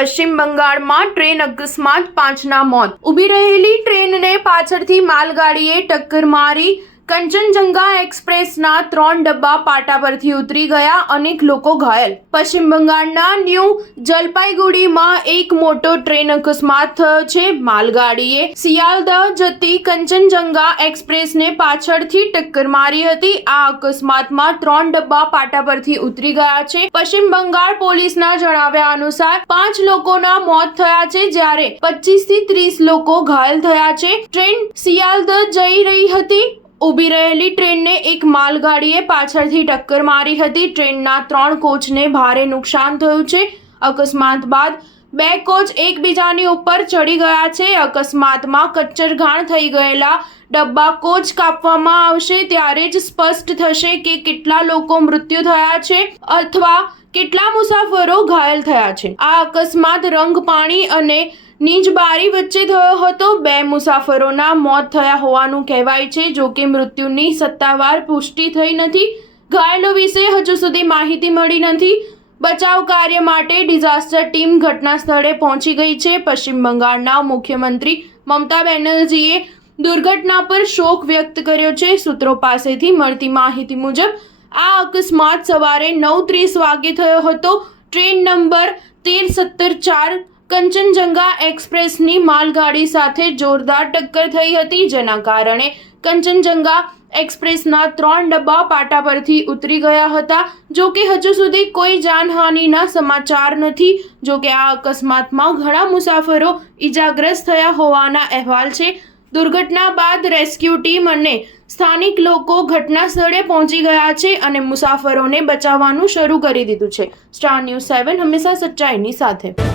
પશ્ચિમ બંગાળમાં ટ્રેન અકસ્માત 5ના મોત. ઊભી રહેલી ટ્રેનને પાછળથી માલગાડીએ ટક્કર મારી. કંચનજંગા એક્સપ્રેસના 3 ડબ્બા પાટા પરથી ઉતરી ગયા. અનેક લોકો ઘાયલ. પશ્ચિમ બંગાળના ન્યૂ જલપાઈગુડીમાં એક મોટો ટ્રેન અકસ્માત થયો છે. માલગાડીએ સિયાલદહ જતી કંચનજંગા એક્સપ્રેસને પાછળથી ટક્કર મારી હતી. આ અકસ્માતમાં 3 ડબ્બા પાટા પરથી ઉતરી ગયા છે. પશ્ચિમ બંગાળ પોલીસના જણાવ્યા અનુસાર 5 લોકોના મોત થયા છે, જ્યારે 25 થી 30 લોકો ઘાયલ થયા છે. ટ્રેન સિયાલદહ જઈ રહી હતી. ઊભી રહેલી ટ્રેનને એક માલગાડીએ પાછળથી ટક્કર મારી હતી. ટ્રેનના 3 કોચને ભારે નુકસાન થયું છે. અકસ્માત બાદ 2 કોચ એકબીજાની ઉપર ચડી ગયા છે. અકસ્માતમાં કચ્ચરઘાણ થઈ ગયેલા ડબ્બા કોચ કાપવામાં આવશે ત્યારે જ સ્પષ્ટ થશે કે કેટલા લોકો મૃત્યુ થયા છે અથવા કેટલા મુસાફરો ઘાયલ થયા છે. આ અકસ્માત રંગપાણી અને નીજબારી વચ્ચે થયો હતો. 2 મુસાફરોના મોત થયા હોવાનું કહેવાય છે, જો કે મૃત્યુની સત્તાવાર પુષ્ટિ થઈ નથી. ઘાયલો વિશે હજુ સુધી માહિતી મળી નથી. બચાવ કાર્ય માટે ડિઝાસ્ટર ટીમ ઘટના સ્થળે પહોંચી ગઈ છે. પશ્ચિમ બંગાળના મુખ્યમંત્રી મમતા બેનર્જીએ દુર્ઘટના પર શોક વ્યક્ત કર્યો છે. સૂત્રો પાસેથી મળતી માહિતી મુજબ આ અકસ્માત સવારે 9:30 વાગે થયો હતો. ટ્રેન નંબર 1374 કંચનજંગા એક્સપ્રેસની માલગાડી સાથે જોરદાર ટક્કર થઈ હતી, જેના કારણે કંચનજંગા એક્સપ્રેસના 3 ડબ્બા પાટા પરથી ઉતરી ગયા હતા. જો કે હજુ સુધી કોઈ જાનહાનિના સમાચાર નથી. જો કે આ અકસ્માતમાં ઘણા મુસાફરો ઈજાગ્રસ્ત થયા હોવાના અહેવાલ છે. દુર્ઘટના બાદ રેસ્ક્યુ ટીમ અને સ્થાનિક લોકો ઘટના સ્થળે પહોંચી ગયા છે અને મુસાફરોને બચાવવાનું શરૂ કરી દીધું છે. સ્ટાર ન્યૂઝ 7 હંમેશા સચ્ચાઈની સાથે.